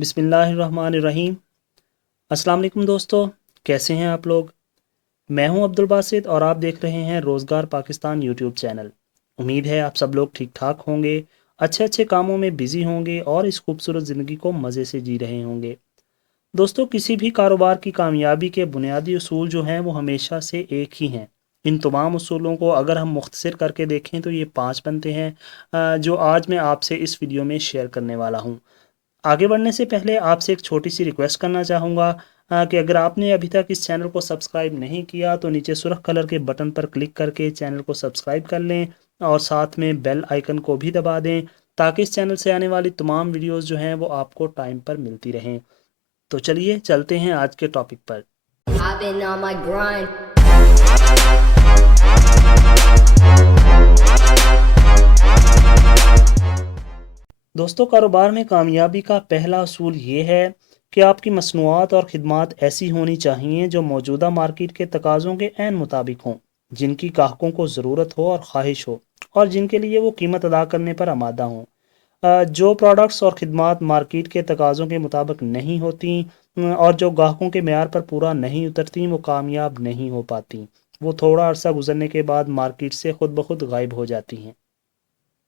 بسم اللہ الرحمن الرحیم۔ السلام علیکم دوستو، کیسے ہیں آپ لوگ؟ میں ہوں عبد الباسط اور آپ دیکھ رہے ہیں روزگار پاکستان یوٹیوب چینل۔ امید ہے آپ سب لوگ ٹھیک ٹھاک ہوں گے، اچھے کاموں میں بزی ہوں گے اور اس خوبصورت زندگی کو مزے سے جی رہے ہوں گے۔ دوستو، کسی بھی کاروبار کی کامیابی کے بنیادی اصول جو ہیں وہ ہمیشہ سے ایک ہی ہیں۔ ان تمام اصولوں کو اگر ہم مختصر کر کے دیکھیں تو یہ 5 بنتے ہیں، جو آج میں آپ سے اس ویڈیو میں شیئر کرنے والا ہوں۔ آگے بڑھنے سے پہلے آپ سے ایک چھوٹی سی ریکویسٹ کرنا چاہوں گا کہ اگر آپ نے ابھی تک اس چینل کو سبسکرائب نہیں کیا تو نیچے سرخ کلر کے بٹن پر کلک کر کے چینل کو سبسکرائب کر لیں اور ساتھ میں بیل آئیکن کو بھی دبا دیں تاکہ اس چینل سے آنے والی تمام ویڈیوز جو ہیں وہ آپ کو ٹائم پر ملتی رہیں۔ تو چلیے چلتے ہیں آج کے topic per. I've been on my grind. دوستو، کاروبار میں کامیابی کا پہلا اصول یہ ہے کہ آپ کی مصنوعات اور خدمات ایسی ہونی چاہیے جو موجودہ مارکیٹ کے تقاضوں کے عین مطابق ہوں، جن کی گاہکوں کو ضرورت ہو اور خواہش ہو، اور جن کے لیے وہ قیمت ادا کرنے پر آمادہ ہوں۔ جو پروڈکٹس اور خدمات مارکیٹ کے تقاضوں کے مطابق نہیں ہوتی اور جو گاہکوں کے معیار پر پورا نہیں اترتی، وہ کامیاب نہیں ہو پاتی۔ وہ تھوڑا عرصہ گزرنے کے بعد مارکیٹ سے خود بخود غائب ہو جاتی ہیں۔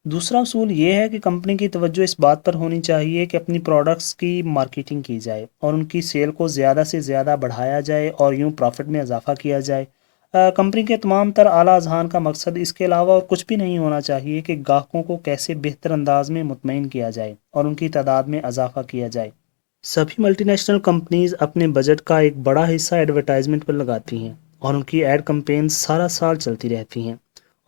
دوسرا اصول یہ ہے کہ کمپنی کی توجہ اس بات پر ہونی چاہیے کہ اپنی پروڈکٹس کی مارکیٹنگ کی جائے اور ان کی سیل کو زیادہ سے زیادہ بڑھایا جائے اور یوں پروفٹ میں اضافہ کیا جائے۔ کمپنی کے تمام تر اعلیٰ اذہان کا مقصد اس کے علاوہ اور کچھ بھی نہیں ہونا چاہیے کہ گاہکوں کو کیسے بہتر انداز میں مطمئن کیا جائے اور ان کی تعداد میں اضافہ کیا جائے۔ سبھی ملٹی نیشنل کمپنیز اپنے بجٹ کا ایک بڑا حصہ ایڈورٹائزمنٹ پر لگاتی ہیں اور ان کی ایڈ کمپینز سارا سال چلتی رہتی ہیں،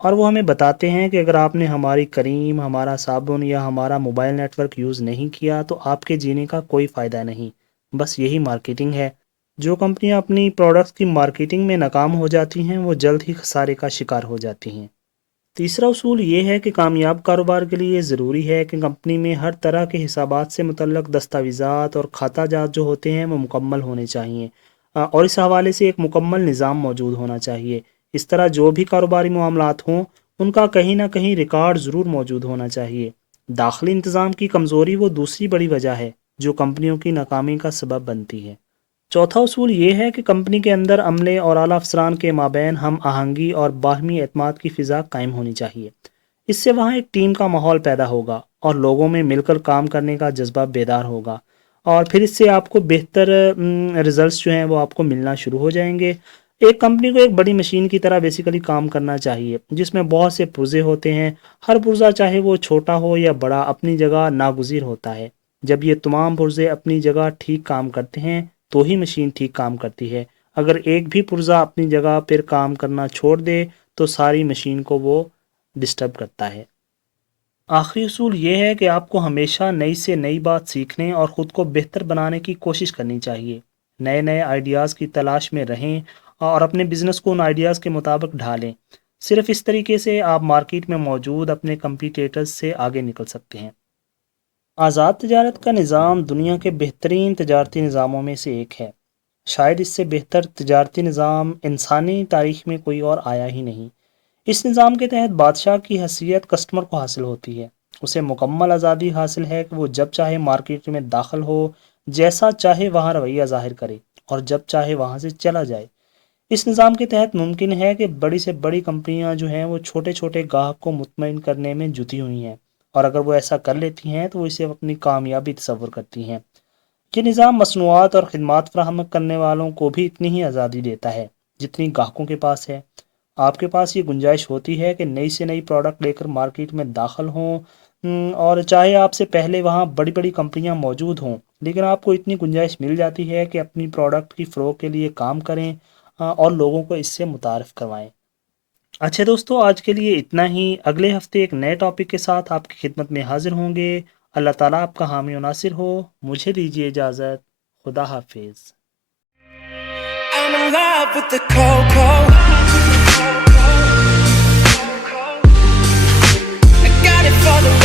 اور وہ ہمیں بتاتے ہیں کہ اگر آپ نے ہماری کریم، ہمارا صابن یا ہمارا موبائل نیٹ ورک یوز نہیں کیا تو آپ کے جینے کا کوئی فائدہ نہیں۔ بس یہی مارکیٹنگ ہے۔ جو کمپنیاں اپنی پروڈکٹس کی مارکیٹنگ میں ناکام ہو جاتی ہیں وہ جلد ہی خسارے کا شکار ہو جاتی ہیں۔ تیسرا اصول یہ ہے کہ کامیاب کاروبار کے لیے ضروری ہے کہ کمپنی میں ہر طرح کے حسابات سے متعلق دستاویزات اور کھاتہ جات جو ہوتے ہیں وہ مکمل ہونے چاہیے، اور اس حوالے سے ایک مکمل نظام موجود ہونا چاہیے۔ اس طرح جو بھی کاروباری معاملات ہوں ان کا کہیں نہ کہیں ریکارڈ ضرور موجود ہونا چاہیے۔ داخلی انتظام کی کمزوری وہ دوسری بڑی وجہ ہے جو کمپنیوں کی ناکامی کا سبب بنتی ہے۔ چوتھا اصول یہ ہے کہ کمپنی کے اندر عملے اور اعلیٰ افسران کے مابین ہم آہنگی اور باہمی اعتماد کی فضا قائم ہونی چاہیے۔ اس سے وہاں ایک ٹیم کا ماحول پیدا ہوگا اور لوگوں میں مل کر کام کرنے کا جذبہ بیدار ہوگا، اور پھر اس سے آپ کو بہتر ریزلٹس جو ہیں وہ آپ کو ملنا شروع ہو جائیں گے۔ ایک کمپنی کو ایک بڑی مشین کی طرح بیسیکلی کام کرنا چاہیے جس میں بہت سے پرزے ہوتے ہیں۔ ہر پرزہ چاہے وہ چھوٹا ہو یا بڑا اپنی جگہ ناگزیر ہوتا ہے۔ جب یہ تمام پرزے اپنی جگہ ٹھیک کام کرتے ہیں تو ہی مشین ٹھیک کام کرتی ہے۔ اگر ایک بھی پرزہ اپنی جگہ پر کام کرنا چھوڑ دے تو ساری مشین کو وہ ڈسٹرب کرتا ہے۔ آخری اصول یہ ہے کہ آپ کو ہمیشہ نئی سے نئی بات سیکھنے اور خود کو بہتر بنانے کی کوشش کرنی چاہیے۔ نئے آئیڈیاز کی تلاش میں رہیں اور اپنے بزنس کو ان آئیڈیاز کے مطابق ڈھالیں۔ صرف اس طریقے سے آپ مارکیٹ میں موجود اپنے کمپیٹیٹرز سے آگے نکل سکتے ہیں۔ آزاد تجارت کا نظام دنیا کے بہترین تجارتی نظاموں میں سے ایک ہے۔ شاید اس سے بہتر تجارتی نظام انسانی تاریخ میں کوئی اور آیا ہی نہیں۔ اس نظام کے تحت بادشاہ کی حیثیت کسٹمر کو حاصل ہوتی ہے۔ اسے مکمل آزادی حاصل ہے کہ وہ جب چاہے مارکیٹ میں داخل ہو، جیسا چاہے وہاں رویہ ظاہر کرے اور جب چاہے وہاں سے چلا جائے۔ اس نظام کے تحت ممکن ہے کہ بڑی سے بڑی کمپنیاں جو ہیں وہ چھوٹے گاہک کو مطمئن کرنے میں جٹی ہوئی ہیں، اور اگر وہ ایسا کر لیتی ہیں تو وہ اسے اپنی کامیابی تصور کرتی ہیں۔ یہ نظام مصنوعات اور خدمات فراہم کرنے والوں کو بھی اتنی ہی آزادی دیتا ہے جتنی گاہکوں کے پاس ہے۔ آپ کے پاس یہ گنجائش ہوتی ہے کہ نئی سے نئی پروڈکٹ لے کر مارکیٹ میں داخل ہوں، اور چاہے آپ سے پہلے وہاں بڑی بڑی کمپنیاں موجود ہوں، لیکن آپ کو اتنی گنجائش مل جاتی ہے کہ اپنی پروڈکٹ کی فروغ کے لیے کام کریں اور لوگوں کو اس سے متعارف کروائیں۔ اچھا دوستو، آج کے لیے اتنا ہی۔ اگلے ہفتے ایک نئے ٹاپک کے ساتھ آپ کی خدمت میں حاضر ہوں گے۔ اللہ تعالیٰ آپ کا حامی و ناصر ہو۔ مجھے دیجیے اجازت۔ خدا حافظ۔ I'm in love with the coco. I got it for the